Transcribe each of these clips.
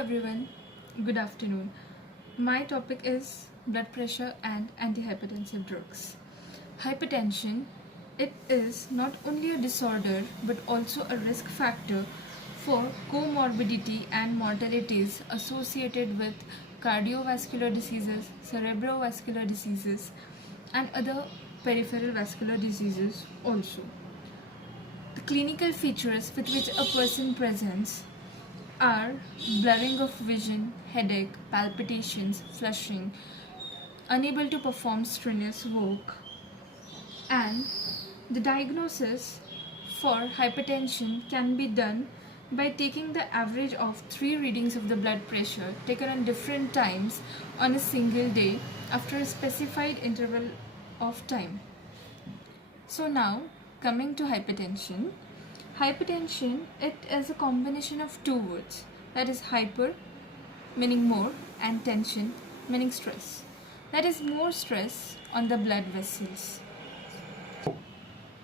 everyone, good afternoon. My topic is blood pressure and antihypertensive drugs. Hypertension, it is not only a disorder but also a risk factor for comorbidity and mortalities associated with cardiovascular diseases, cerebrovascular diseases, and other peripheral vascular diseases also. The clinical features with which a person presents are blurring of vision, headache, palpitations, flushing, unable to perform strenuous work, and the diagnosis for hypertension can be done by taking the average of 3 readings of the blood pressure taken on different times on a single day after a specified interval of time. So now, coming to hypertension. Hypertension, it is a combination of two words, that is hyper meaning more and tension meaning stress. That is more stress on the blood vessels.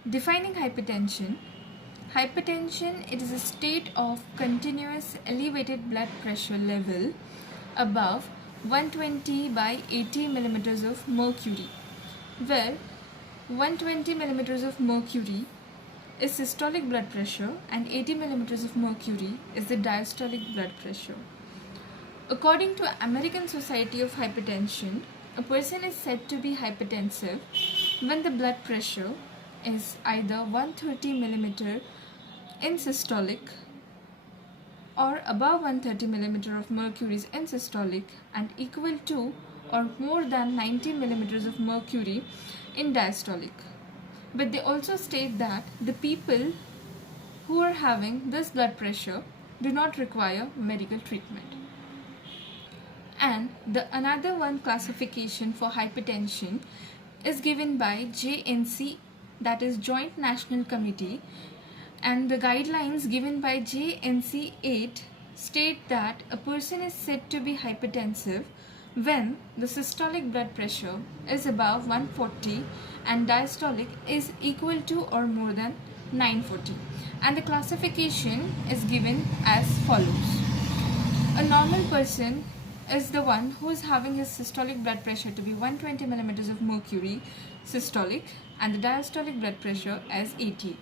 Defining hypertension. Hypertension, it is a state of continuous elevated blood pressure level above 120 by 80 millimeters of mercury, where 120 millimeters of mercury is systolic blood pressure and 80 millimeters of mercury is the diastolic blood pressure. According to American Society of Hypertension, a person is said to be hypertensive when the blood pressure is either 130 millimeter in systolic or above 130 millimeter of mercury in systolic and equal to or more than 90 millimeters of mercury in diastolic. But they also state that the people who are having this blood pressure do not require medical treatment. And the another one classification for hypertension is given by JNC, that is Joint National Committee, and the guidelines given by JNC 8 state that a person is said to be hypertensive when the systolic blood pressure is above 140 and diastolic is equal to or more than 940. And the classification is given as follows. A normal person is the one who is having his systolic blood pressure to be 120 millimeters of mercury systolic and the diastolic blood pressure as 80.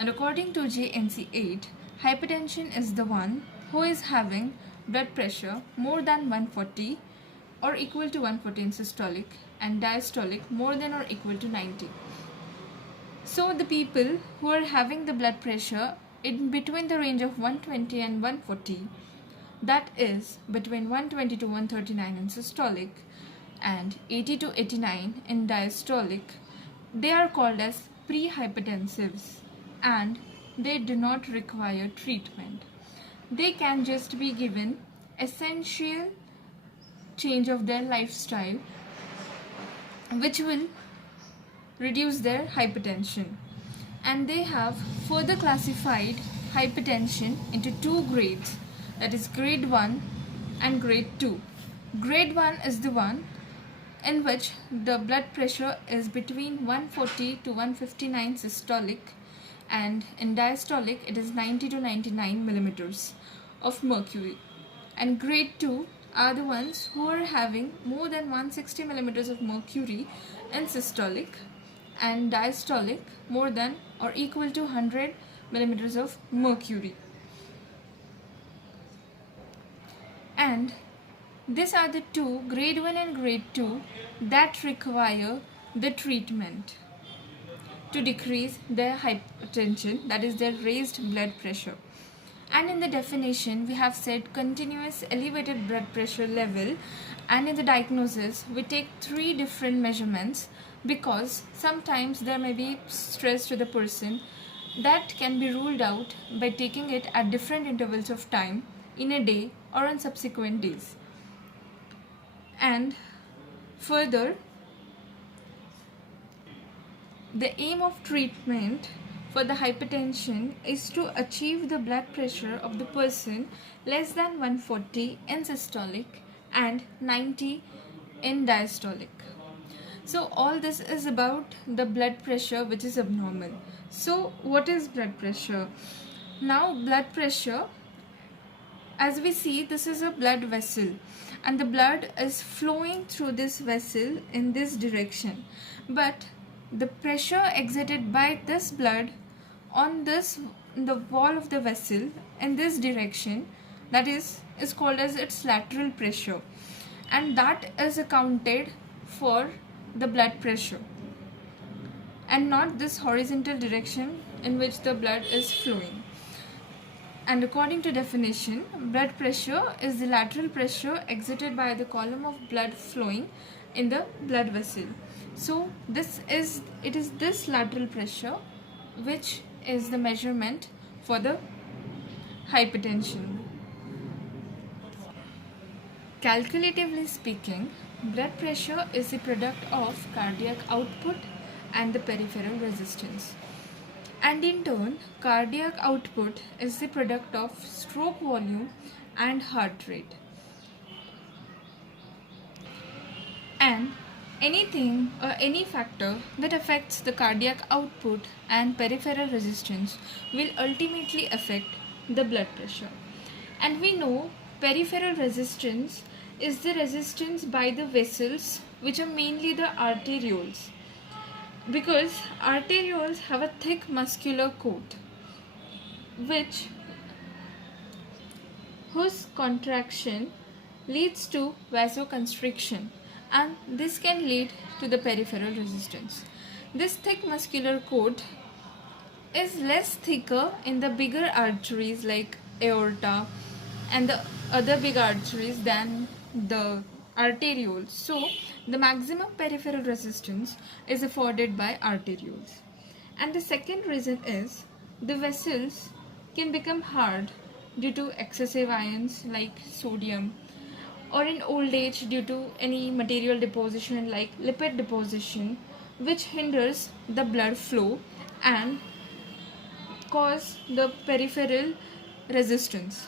And according to JNC 8, hypertension is the one who is having blood pressure more than 140 or equal to 140 in systolic and diastolic more than or equal to 90. So the people who are having the blood pressure in between the range of 120 and 140, that is between 120 to 139 in systolic and 80 to 89 in diastolic, they are called as prehypertensives and they do not require treatment. They can just be given essential change of their lifestyle which will reduce their hypertension. And they have further classified hypertension into two grades, that is grade 1 and grade 2. Grade 1 is the one in which the blood pressure is between 140 to 159 systolic and in diastolic it is 90 to 99 millimeters of mercury. And grade 2 are the ones who are having more than 160 millimeters of mercury in systolic and diastolic more than or equal to 100 millimeters of mercury. And these are the two, grade 1 and grade 2, that require the treatment to decrease their hypertension, that is their raised blood pressure. And in the definition, we have said continuous elevated blood pressure level, and in the diagnosis, we take 3 different measurements because sometimes there may be stress to the person that can be ruled out by taking it at different intervals of time in a day or on subsequent days. And further, the aim of treatment for the hypertension is to achieve the blood pressure of the person less than 140 in systolic and 90 in diastolic. So all this is about the blood pressure which is abnormal. So what is blood pressure? Now blood pressure As we see, this is a blood vessel and the blood is flowing through this vessel in this direction, but the pressure exerted by this blood on this the wall of the vessel in this direction, that is called as its lateral pressure, and that is accounted for the blood pressure and not this horizontal direction in which the blood is flowing. And according to definition, blood pressure is the lateral pressure exerted by the column of blood flowing in the blood vessel. So it is this lateral pressure which is the measurement for the hypertension. Calculatively speaking, blood pressure is the product of cardiac output and the peripheral resistance. And in turn, cardiac output is the product of stroke volume and heart rate. And anything or any factor that affects the cardiac output and peripheral resistance will ultimately affect the blood pressure. And we know peripheral resistance is the resistance by the vessels, which are mainly the arterioles, because arterioles have a thick muscular coat whose contraction leads to vasoconstriction, and this can lead to the peripheral resistance. This thick muscular coat is less thicker in the bigger arteries like aorta and the other big arteries than the arterioles. So the maximum peripheral resistance is afforded by arterioles. And the second reason is the vessels can become hard due to excessive ions like sodium, or in old age due to any material deposition like lipid deposition, which hinders the blood flow and cause the peripheral resistance.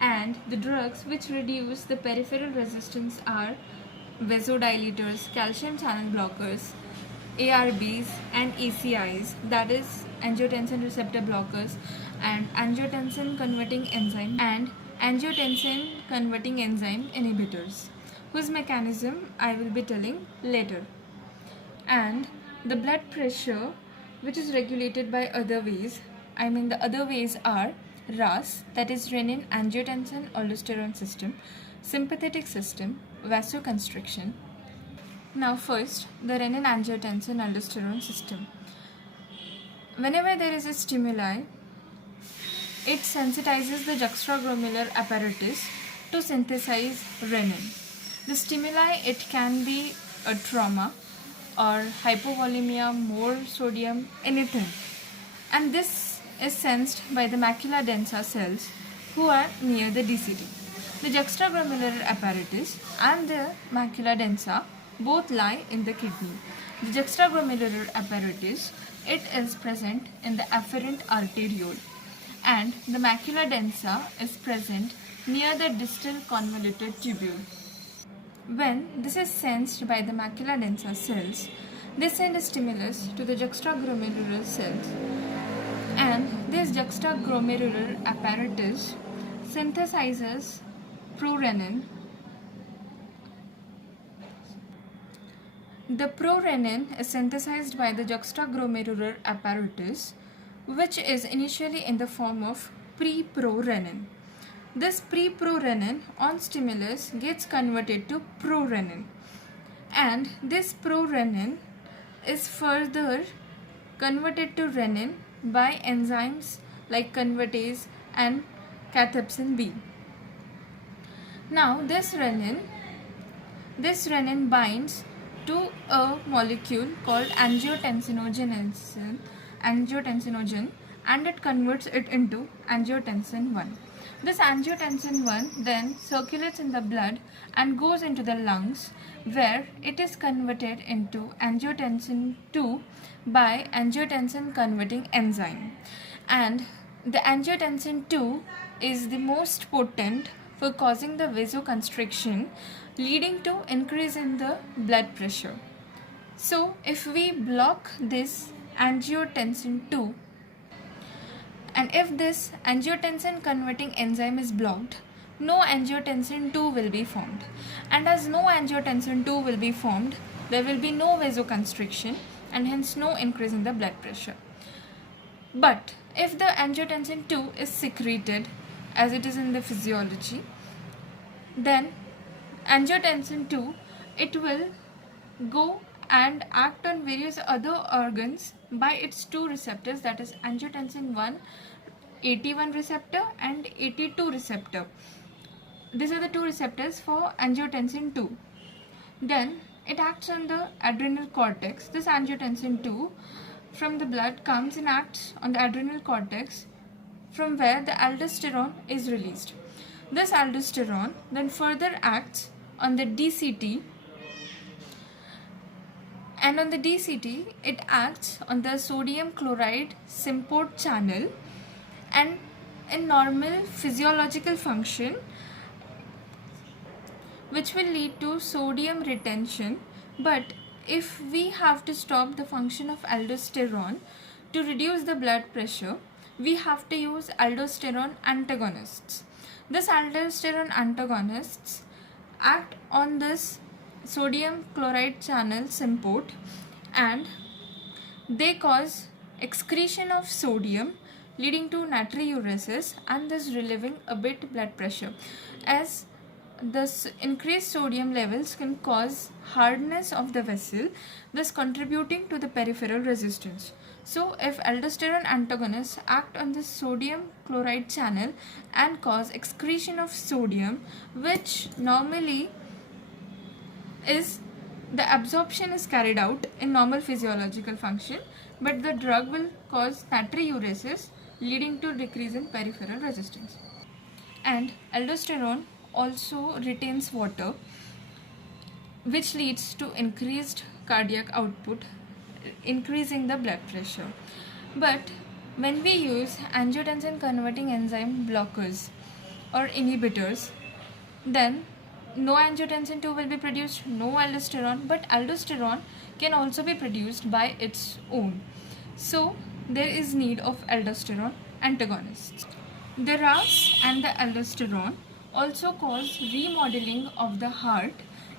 And the drugs which reduce the peripheral resistance are vasodilators, calcium channel blockers, ARBs and ACIs, that is angiotensin receptor blockers, and angiotensin converting enzyme inhibitors, whose mechanism I will be telling later. And the blood pressure, which is regulated by other ways, the other ways are RAS, that is renin angiotensin aldosterone system, sympathetic system, vasoconstriction. Now first, the renin angiotensin aldosterone system. Whenever there is a stimuli, it sensitizes the juxtaglomeralar apparatus to synthesize renin. The stimuli, it can be a trauma or hypovolemia, more sodium, anything. And this is sensed by the macula densa cells who are near the DCT. The juxtaglomeralar apparatus and the macula densa both lie in the kidney. The juxtaglomeralar apparatus, it is present in the afferent arteriole, and the macula densa is present near the distal convoluted tubule. When this is sensed by the macula densa cells, they send a stimulus to the juxtaglomerular cells, and this juxtaglomerular apparatus synthesizes prorenin. The prorenin is synthesized by the juxtaglomerular apparatus, which is initially in the form of preprorenin. This preprorenin on stimulus gets converted to prorenin, and this prorenin is further converted to renin by enzymes like convertase and cathepsin B. Now this renin binds to a molecule called angiotensinogen, and it converts it into angiotensin 1. This angiotensin 1 then circulates in the blood and goes into the lungs, where it is converted into angiotensin 2 by angiotensin converting enzyme. And the angiotensin 2 is the most potent for causing the vasoconstriction, leading to increase in the blood pressure. So if we block this angiotensin 2, And if this angiotensin converting enzyme is blocked, no angiotensin 2 will be formed. And as no angiotensin 2 will be formed, there will be no vasoconstriction and hence no increase in the blood pressure. But if the angiotensin 2 is secreted, as it is in the physiology, then angiotensin 2, it will go and act on various other organs by its two receptors, that is angiotensin 1 AT1 receptor and AT2 receptor. These are the two receptors for angiotensin 2. Then it acts on the adrenal cortex. This angiotensin 2 from the blood comes and acts on the adrenal cortex, from where the aldosterone is released. This aldosterone then further acts on the DCT, and on the DCT it acts on the sodium chloride symport channel, and in normal physiological function, which will lead to sodium retention. But if we have to stop the function of aldosterone to reduce the blood pressure, we have to use aldosterone antagonists. This aldosterone antagonists act on this sodium chloride channel symport, and they cause excretion of sodium, leading to natriuresis and thus relieving a bit blood pressure, as this increased sodium levels can cause hardness of the vessel, thus contributing to the peripheral resistance. So if aldosterone antagonists act on the sodium chloride channel and cause excretion of sodium, which normally is the absorption is carried out in normal physiological function, but the drug will cause natriuresis, leading to decrease in peripheral resistance. And aldosterone also retains water, which leads to increased cardiac output, increasing the blood pressure. But when we use angiotensin converting enzyme blockers or inhibitors, then no angiotensin 2 will be produced, no aldosterone, but aldosterone can also be produced by its own. So there is need of aldosterone antagonists. The RAS and the aldosterone also cause remodeling of the heart,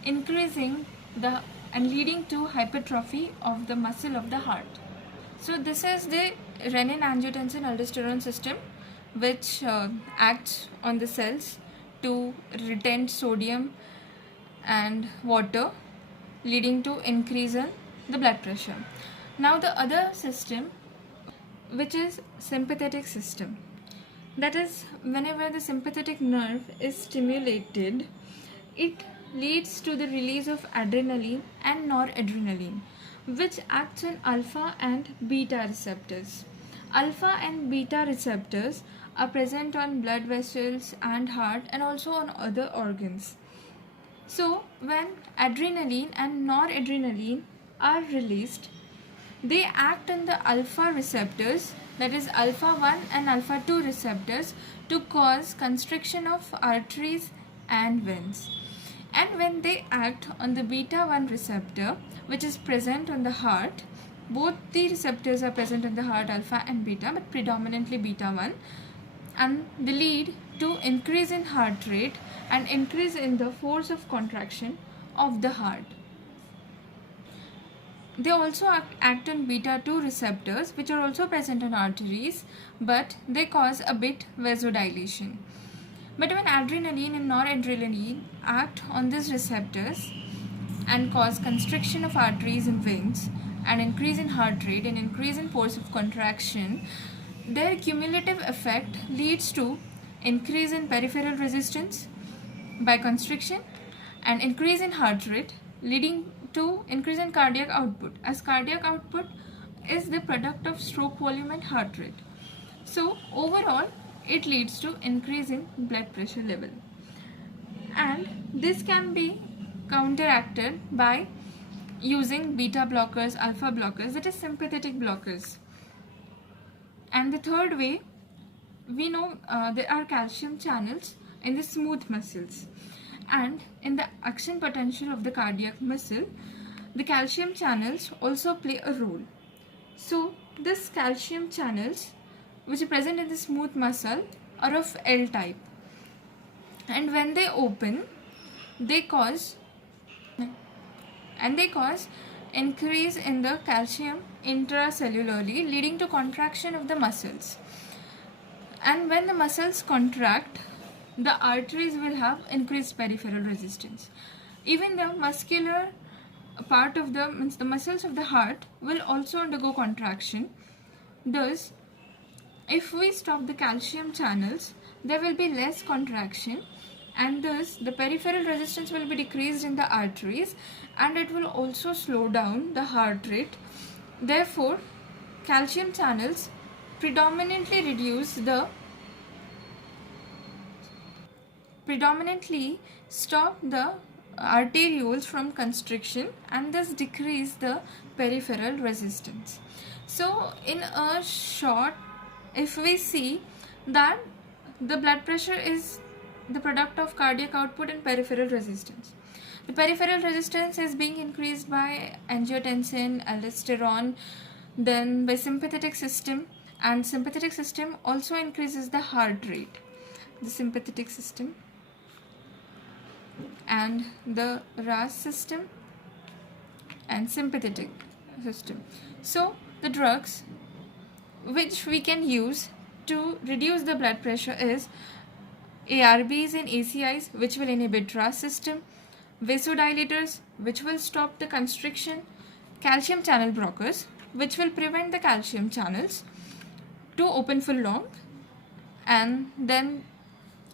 increasing the and leading to hypertrophy of the muscle of the heart. So this is the renin angiotensin aldosterone system, which acts on the cells to retain sodium and water, leading to increase in the blood pressure. Now the other system, which is sympathetic system, that is whenever the sympathetic nerve is stimulated, it leads to the release of adrenaline and noradrenaline, which acts on alpha and beta receptors. Alpha and beta receptors are present on blood vessels and heart and also on other organs. So when adrenaline and noradrenaline are released, they act on the alpha receptors, that is alpha 1 and alpha 2 receptors, to cause constriction of arteries and veins. And when they act on the beta 1 receptor, which is present on the heart, both the receptors are present in the heart, alpha and beta, but predominantly beta 1, and they lead to increase in heart rate and increase in the force of contraction of the heart. They also act on beta 2 receptors, which are also present in arteries, but they cause a bit vasodilation. But when adrenaline and noradrenaline act on these receptors and cause constriction of arteries and veins, and increase in heart rate and increase in force of contraction, their cumulative effect leads to increase in peripheral resistance by constriction and increase in heart rate, leading to increase in cardiac output, as cardiac output is the product of stroke volume and heart rate. So overall it leads to increase in blood pressure level, and this can be counteracted by using beta blockers, alpha blockers, that is sympathetic blockers. And the third way, we know there are calcium channels in the smooth muscles, and in the action potential of the cardiac muscle, the calcium channels also play a role. So these calcium channels which are present in the smooth muscle are of L type, and when they open, they cause increase in the calcium intracellularly, leading to contraction of the muscles. And when the muscles contract, the arteries will have increased peripheral resistance. Even the muscular part of the muscles of the heart will also undergo contraction. Thus, if we stop the calcium channels, there will be less contraction, and thus the peripheral resistance will be decreased in the arteries, and it will also slow down the heart rate. Therefore, calcium channels predominantly stop the arterioles from constriction and thus decrease the peripheral resistance. So in a short, if we see that the blood pressure is the product of cardiac output and peripheral resistance. The peripheral resistance is being increased by angiotensin, aldosterone, then by sympathetic system, and sympathetic system also increases the heart rate. The sympathetic system and the RAS system and sympathetic system. So the drugs which we can use to reduce the blood pressure is ARBs and ACIs, which will inhibit RAS system, vasodilators, which will stop the constriction, calcium channel blockers, which will prevent the calcium channels to open for long, and then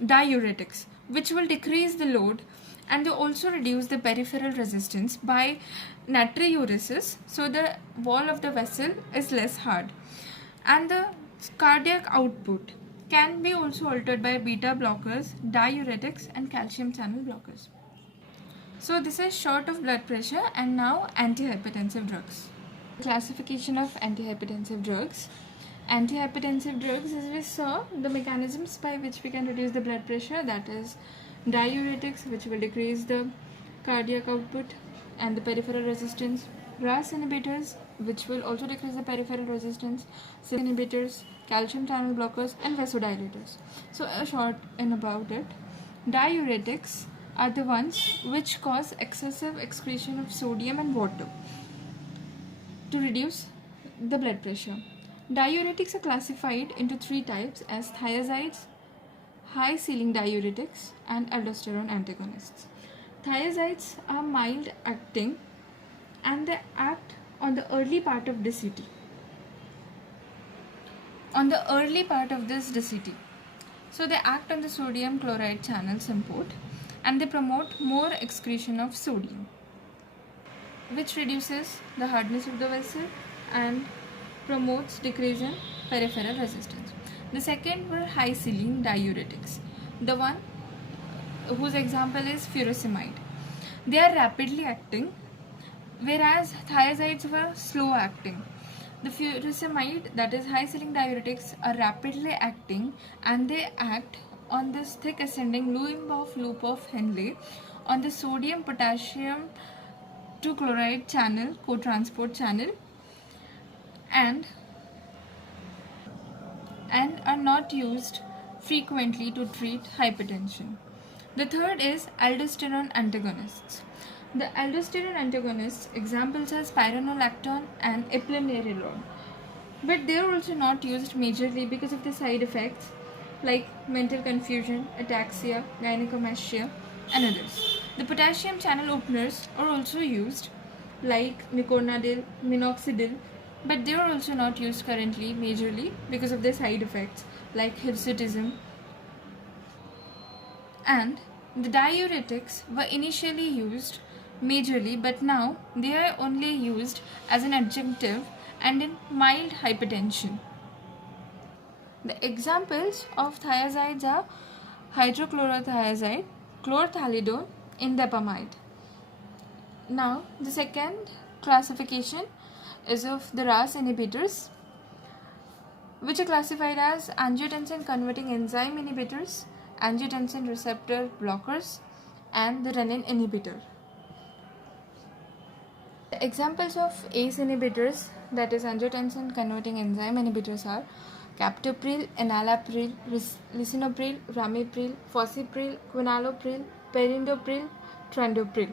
diuretics, which will decrease the load, and they also reduce the peripheral resistance by natriuresis, so the wall of the vessel is less hard. And the cardiac output can be also altered by beta blockers, diuretics, and calcium channel blockers. So this is short of blood pressure, and now antihypertensive drugs. Classification of antihypertensive drugs. Antihypertensive drugs, as we saw, the mechanisms by which we can reduce the blood pressure, that is diuretics, which will decrease the cardiac output and the peripheral resistance, RAS inhibitors, which will also decrease the peripheral resistance, inhibitors, calcium channel blockers, and vasodilators. So a short in about it. Diuretics are the ones which cause excessive excretion of sodium and water to reduce the blood pressure. Diuretics are classified into three types as thiazides, high ceiling diuretics, and aldosterone antagonists. Thiazides are mild acting and they act on the early part of DCT. So they act on the sodium chloride channels import and they promote more excretion of sodium, which reduces the hardness of the vessel and promotes decrease in peripheral resistance. The second were high ceiling diuretics, the one whose example is furosemide. They are rapidly acting, whereas thiazides were slow acting. The furosemide, that is high ceiling diuretics, are rapidly acting and they act on this thick ascending Lewinboff loop of Henle on the sodium potassium 2 chloride channel, cotransport channel, and are not used frequently to treat hypertension. The third is aldosterone antagonists. The aldosterone antagonists examples are spironolactone and eplerenone, but they are also not used majorly because of the side effects like mental confusion, ataxia, gynecomastia, and others. The potassium channel openers are also used like miconazole, minoxidil, but they are also not used currently majorly because of their side effects like hirsutism. And the diuretics were initially used majorly, but now they are only used as an adjunctive and in mild hypertension. The examples of thiazides are hydrochlorothiazide, chlorthalidone, indapamide. Now, the second classification is of the RAS inhibitors, which are classified as angiotensin converting enzyme inhibitors, angiotensin receptor blockers, and the renin inhibitor. The examples of ACE inhibitors, that is angiotensin converting enzyme inhibitors, are captopril, enalapril, lisinopril, ramipril, fosapril, quinalopril, perindopril, trendopril.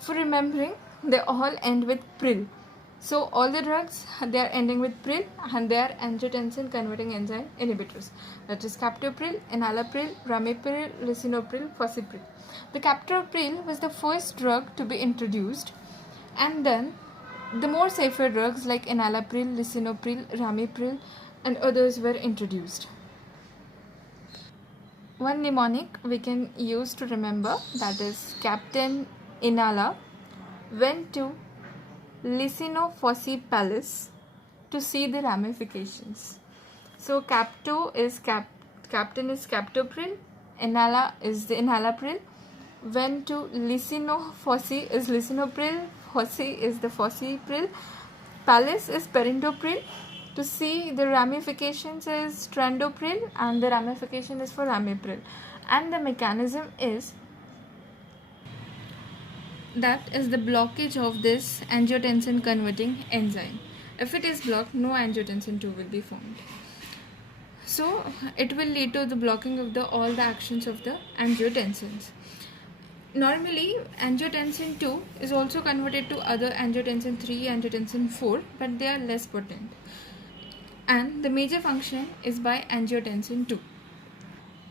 For remembering, they all end with pril. So all the drugs, they are ending with pril and they are angiotensin converting enzyme inhibitors. That is captopril, enalapril, ramipril, lisinopril, fosapril. The captopril was the first drug to be introduced, and then the more safer drugs like enalapril, lisinopril, ramipril and others were introduced. One mnemonic we can use to remember, that is Captain Inala went to Lisinophocypalis to see the ramifications. So capto is captain is captopril, Inala is the enalapril, went to Lisinophocy is lisinopril, Fossy is the fosapril, Palis is perindopril. To see the ramifications is trendopril, and the ramification is for ramipril. And the mechanism is that is the blockage of this angiotensin converting enzyme. If it is blocked, no angiotensin 2 will be formed. So it will lead to the blocking of all the actions of the angiotensins. Normally, angiotensin 2 is also converted to other angiotensin 3, angiotensin 4, but they are less potent. And the major function is by angiotensin 2.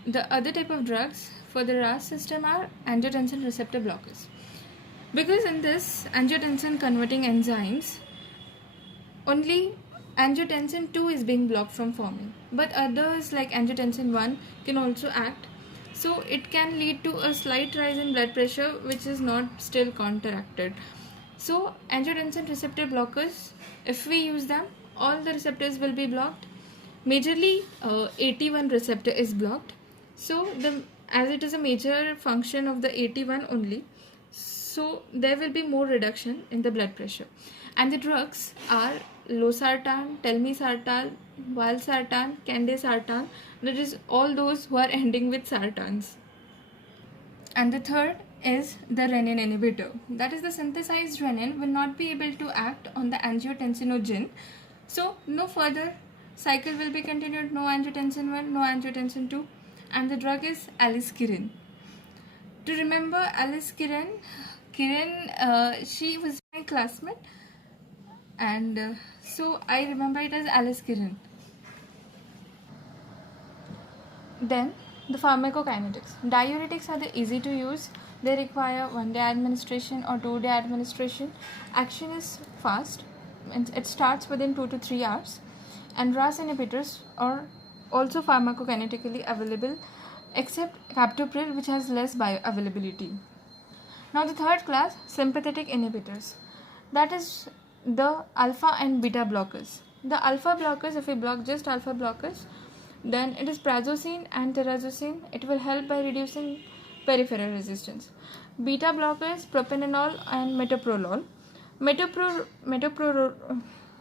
The other type of drugs for the RAS system are angiotensin receptor blockers. Because in this angiotensin converting enzymes, only angiotensin 2 is being blocked from forming, but others like angiotensin 1 can also act. So it can lead to a slight rise in blood pressure which is not still counteracted. So angiotensin receptor blockers, if we use them, all the receptors will be blocked. Majorly AT1 receptor is blocked. So as it is a major function of the AT1 only, so there will be more reduction in the blood pressure. And the drugs are losartan, telmisartan, valsartan, candesartan, that is all those who are ending with sartans. And the third is the renin inhibitor. That is the synthesized renin will not be able to act on the angiotensinogen. So no further cycle will be continued, no angiotensin 1, no angiotensin 2, and the drug is aliskiren. To remember aliskiren, she was my classmate, and so I remember it as aliskiren. Then the pharmacokinetics. Diuretics are the easy to use. They require 1-day administration or 2-day administration. Action is fast. It starts within 2 to 3 hours, and RAS inhibitors are also pharmacokinetically available except captopril, which has less bioavailability. Now the third class, sympathetic inhibitors, that is the alpha and beta blockers. The alpha blockers, if we block just alpha blockers, then it is prazosin and terazosin. It will help by reducing peripheral resistance. Beta blockers, propranolol and metoprolol.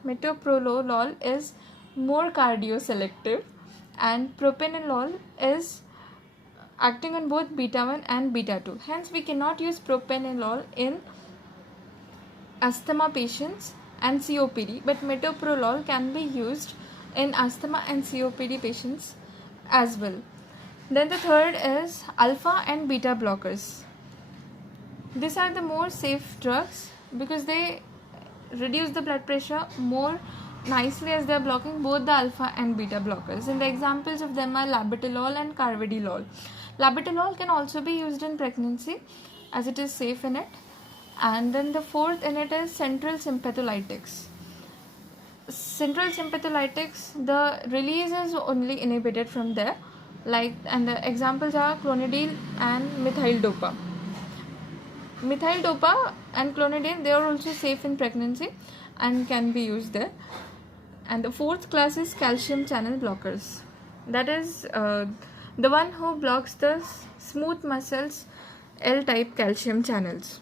Metoprolol is more cardioselective, and propranolol is acting on both beta 1 and beta 2. Hence, we cannot use propranolol in asthma patients and COPD, but metoprolol can be used in asthma and COPD patients as well. Then the third is alpha and beta blockers. These are the more safe drugs because they reduce the blood pressure more nicely as they are blocking both the alpha and beta blockers. And the examples of them are labetalol and carvedilol. Labetalol can also be used in pregnancy as it is safe in it. And then the fourth in it is central sympatholytics. Central sympatholytics, the release is only inhibited from there, and the examples are clonidine and methyl dopa. Methyl dopa and clonidine, they are also safe in pregnancy and can be used there. And the fourth class is calcium channel blockers. That is the one who blocks the smooth muscles L-type calcium channels.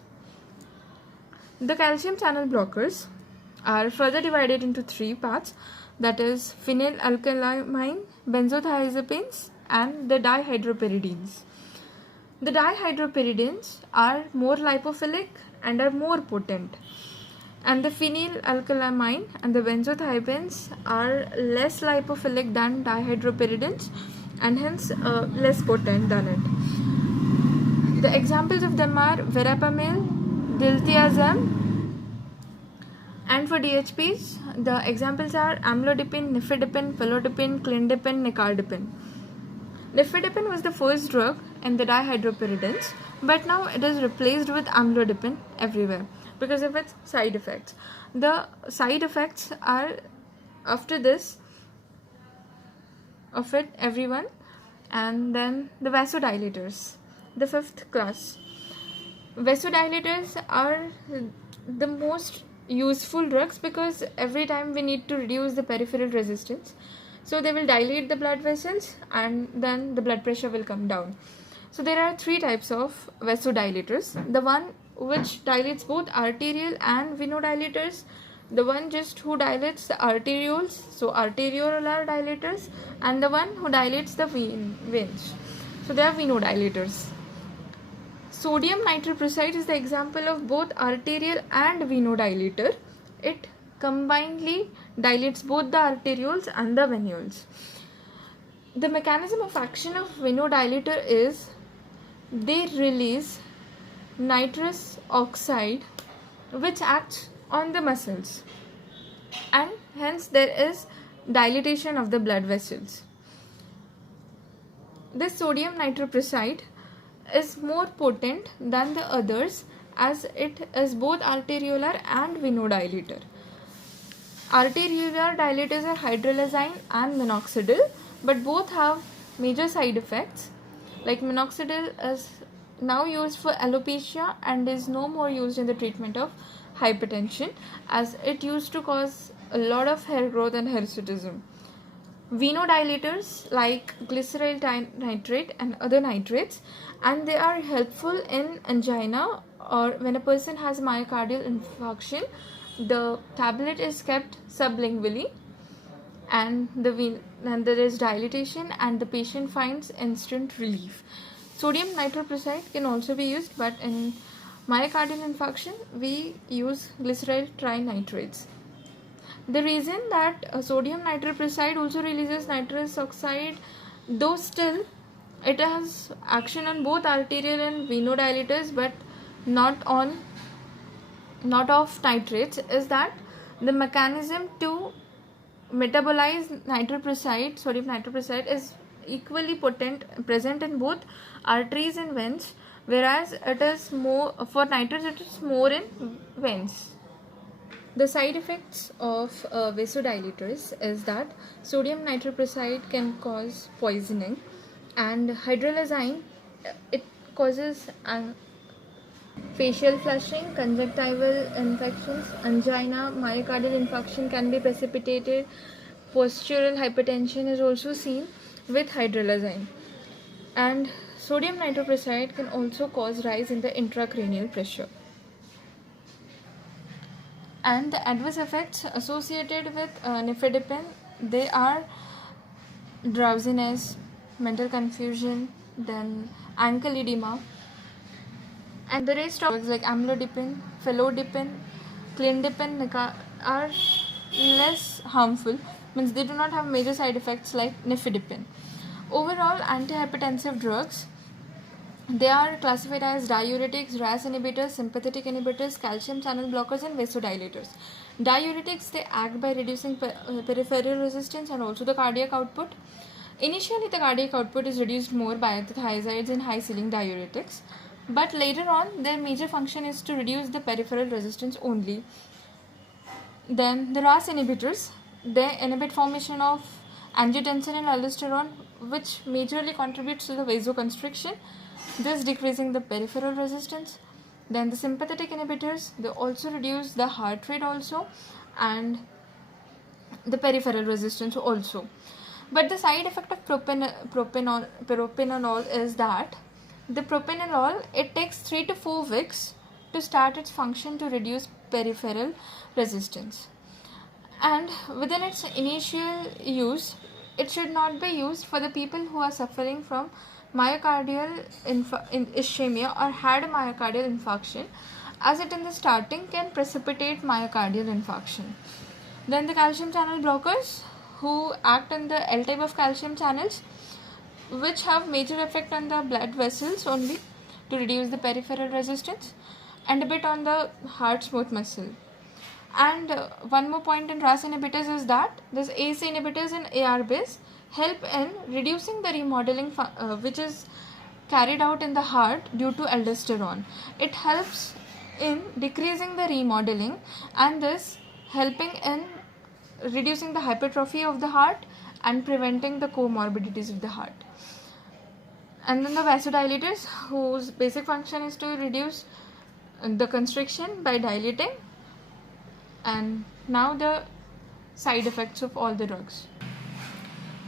The calcium channel blockers are further divided into 3 parts, that is phenylalkylamine, benzodiazepines and the dihydropyridines. The dihydropyridines are more lipophilic and are more potent. And the phenylalkylamine and the benzothiazepines are less lipophilic than dihydropyridines and hence less potent than it. The examples of them are verapamil, diltiazem, and for DHPs, the examples are amlodipine, nifedipine, felodipine, clindipine, nicardipine. Nifedipine was the first drug in the dihydropyridines, but now it is replaced with amlodipine everywhere because of its side effects. The side effects are after this of it everyone, and then the vasodilators, the fifth class. Vasodilators are the most useful drugs because every time we need to reduce the peripheral resistance, so they will dilate the blood vessels and then the blood pressure will come down. So there are three types of vasodilators: the one which dilates both arterial and venodilators, the one just who dilates the arterioles, so arteriolar dilators, and the one who dilates the veins, so they are venodilators. Sodium nitroprusside is the example of both arterial and venodilator. It combinedly dilates both the arterioles and the venules. The mechanism of action of venodilator is they release nitrous oxide which acts on the muscles, and hence there is dilatation of the blood vessels. This sodium nitroprusside is more potent than the others as it is both arteriolar and venodilator. Arteriolar dilators are hydralazine and minoxidil, but both have major side effects. Like minoxidil is now used for alopecia and is no more used in the treatment of hypertension as it used to cause a lot of hair growth and hirsutism. Venodilators like glyceryl nitrate and other nitrates, and they are helpful in angina or when a person has myocardial infarction. The tablet is kept sublingually and there is dilatation and the patient finds instant relief. Sodium nitroprusside can also be used, but in myocardial infarction we use glyceryl trinitrates. The reason that sodium nitroprusside also releases nitrous oxide, though still it has action on both arterial and venodilators but not of nitrates, is that the mechanism to metabolize nitroprusside, sodium nitroprusside, is equally present in both arteries and veins, whereas it is more for nitrates, it is more in veins. The side effects of vasodilators is that sodium nitroprusside can cause poisoning, and hydralazine, it causes facial flushing, conjunctival infections, angina, myocardial infarction can be precipitated, postural hypertension is also seen with hydralazine, and sodium nitroprusside can also cause rise in the intracranial pressure. And the adverse effects associated with nifedipine, they are drowsiness, mental confusion, then ankle edema, and the rest of drugs like amlodipine, felodipine, clindipine are less harmful, means they do not have major side effects like nifedipine. Overall, antihypertensive drugs, they are classified as diuretics, RAS inhibitors, sympathetic inhibitors, calcium channel blockers, and vasodilators. Diuretics, they act by reducing peripheral resistance and also the cardiac output. Initially, the cardiac output is reduced more by the thiazides and high ceiling diuretics, but later on, their major function is to reduce the peripheral resistance only. Then the RAS inhibitors, they inhibit formation of angiotensin and aldosterone, which majorly contributes to the vasoconstriction, thus decreasing the peripheral resistance. Then the sympathetic inhibitors, they also reduce the heart rate also and the peripheral resistance also. But the side effect of propranolol is that the propranolol, it takes 3 to 4 weeks to start its function to reduce peripheral resistance. And within its initial use, it should not be used for the people who are suffering from myocardial ischemia or had a myocardial infarction, as it in the starting can precipitate myocardial infarction. Then the calcium channel blockers, who act on the L type of calcium channels, which have major effect on the blood vessels only to reduce the peripheral resistance and a bit on the heart smooth muscle. And one more point in RAS inhibitors is that this ACE inhibitors and ARBs help in reducing the remodeling which is carried out in the heart due to aldosterone. It helps in decreasing the remodeling and this helping in reducing the hypertrophy of the heart and preventing the comorbidities of the heart. And then the vasodilators, whose basic function is to reduce the constriction by dilating. And now the side effects of all the drugs.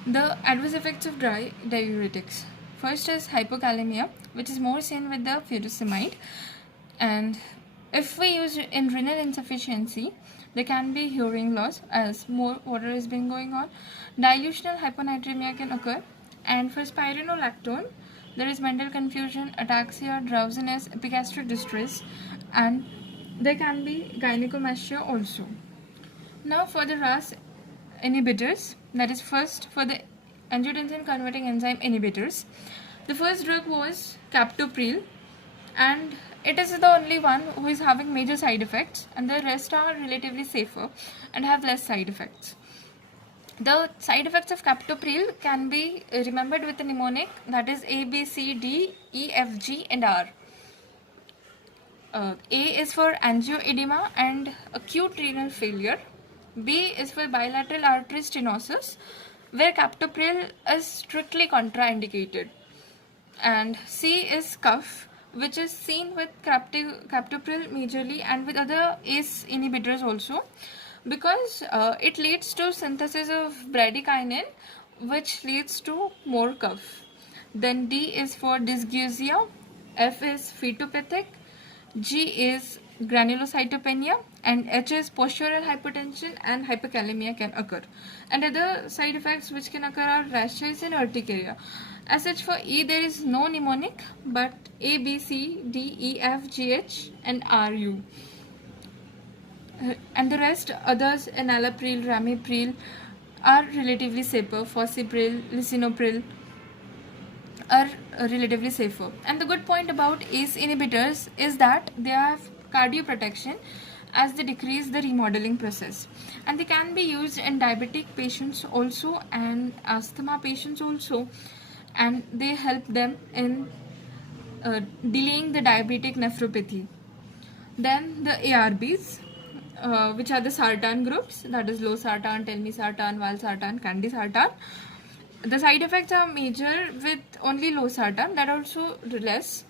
The adverse effects of dry diuretics. First is hypokalemia, which is more seen with the furosemide. And if we use in renal insufficiency, there can be hearing loss as more water is being going on. Dilutional hyponatremia can occur. And for spironolactone, there is mental confusion, ataxia, drowsiness, epigastric distress, and there can be gynecomastia also. Now for the RAS inhibitors, that is first for the angiotensin converting enzyme inhibitors. The first drug was captopril, and it is the only one who is having major side effects, and the rest are relatively safer and have less side effects. The side effects of captopril can be remembered with a mnemonic, that is A, B, C, D, E, F, G and R. A is for angioedema and acute renal failure. B is for bilateral artery stenosis, where captopril is strictly contraindicated. And C is cough, which is seen with captopril majorly and with other ACE inhibitors also, because it leads to synthesis of bradykinin, which leads to more cough. Then D is for dysgeusia, F is fetopathic, G is granulocytopenia, and H is postural hypertension and hyperkalemia can occur. And other side effects which can occur are rashes and urticaria. As such, for E there is no mnemonic, but A, B, C, D, E, F, G, H and R, U. And the rest, others, enalapril, ramipril, are relatively safer. Fosipril, lisinopril are relatively safer. And the good point about ACE inhibitors is that they have cardioprotection as they decrease the remodeling process. And they can be used in diabetic patients also and asthma patients also. And they help them in delaying the diabetic nephropathy. Then the ARBs, which are the sartan groups, that is losartan, telmisartan, valsartan, candesartan. The side effects are major with only losartan, that also less.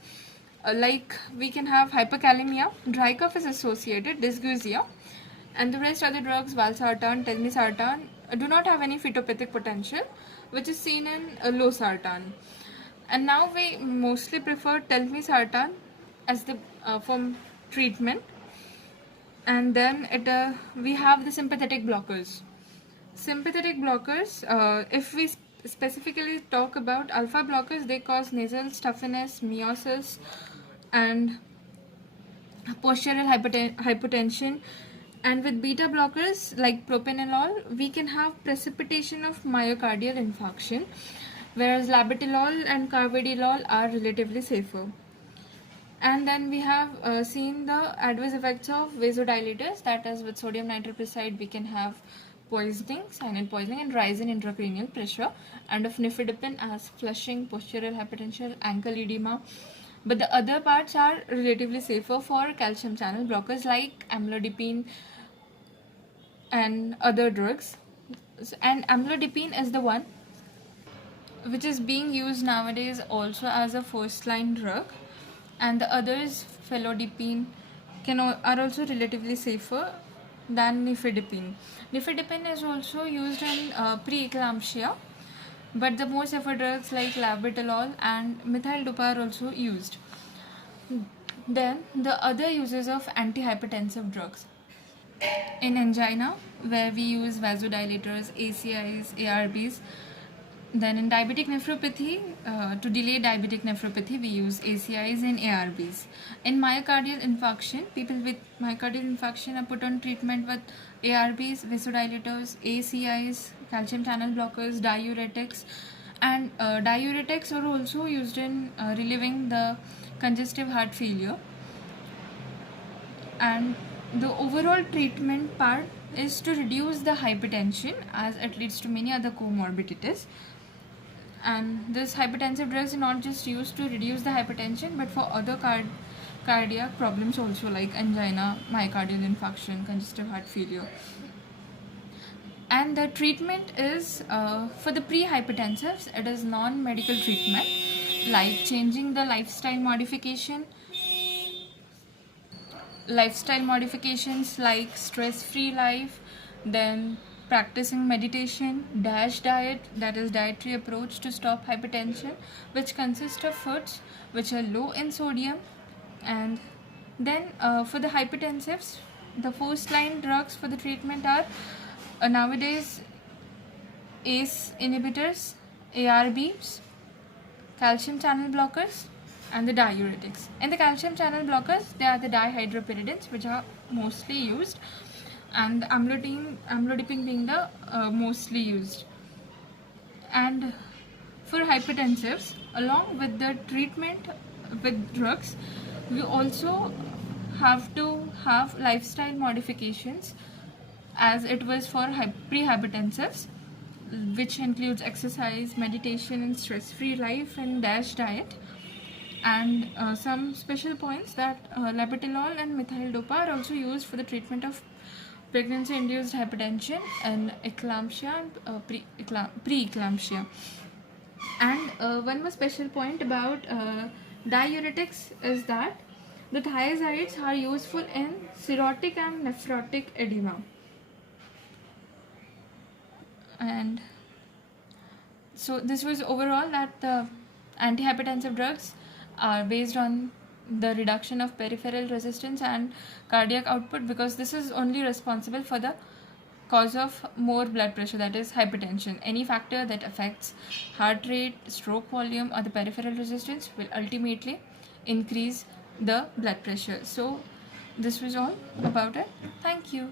Like we can have hyperkalemia, dry cough is associated, dysgeusia, and the rest other drugs, valsartan, telmisartan, do not have any fetopathic potential, which is seen in losartan. And now we mostly prefer telmisartan as the for treatment. And then we have the sympathetic blockers. Sympathetic blockers, if we specifically talk about alpha blockers, they cause nasal stuffiness, meiosis, and postural hypotension. And with beta blockers like propranolol, we can have precipitation of myocardial infarction, whereas labetalol and carvedilol are relatively safer. And then we have seen the adverse effects of vasodilators, that is with sodium nitroprusside we can have poisoning, cyanide poisoning, and rise in intracranial pressure, and of nifedipine as flushing, postural hypertension, ankle edema. But the other parts are relatively safer for calcium channel blockers like amlodipine and other drugs. And amlodipine is the one which is being used nowadays also as a first line drug, and the others, felodipine, are also relatively safer than nifedipine. Nifedipine is also used in preeclampsia, but the more safer drugs like labetalol and methyl dopa are also used. Then the other uses of antihypertensive drugs. In angina, where we use vasodilators, ACIs, ARBs, Then in diabetic nephropathy, to delay diabetic nephropathy, we use ACIs and ARBs. In myocardial infarction, people with myocardial infarction are put on treatment with ARBs, vasodilators, ACIs, calcium channel blockers, diuretics, and diuretics are also used in relieving the congestive heart failure. And the overall treatment part is to reduce the hypertension, as it leads to many other comorbidities. And this hypertensive drugs are not just used to reduce the hypertension, but for other cardiac problems also, like angina, myocardial infarction, congestive heart failure. And the treatment is for the pre-hypertensives, it is non-medical treatment, like changing the lifestyle modifications like stress-free life, then practicing meditation, DASH diet, that is dietary approach to stop hypertension, which consists of foods which are low in sodium. And then for the hypertensives, the first line drugs for the treatment are nowadays ACE inhibitors, ARBs, calcium channel blockers, and the diuretics. In the calcium channel blockers, they are the dihydropyridines, which are mostly used, and amlodipine being the mostly used. And for hypertensives, along with the treatment with drugs, we also have to have lifestyle modifications, as it was for pre-hypertensives, which includes exercise, meditation, and stress-free life, and DASH diet. And some special points that labetalol and methyl dopa are also used for the treatment of pregnancy-induced hypertension and eclampsia and pre-eclampsia. And one more special point about diuretics is that the thiazides are useful in cirrhotic and nephrotic edema. And so this was overall that the antihypertensive drugs are based on the reduction of peripheral resistance and cardiac output, because this is only responsible for the cause of more blood pressure, that is hypertension. Any factor that affects heart rate, stroke volume, or the peripheral resistance will ultimately increase the blood pressure. So this was all about it. Thank you.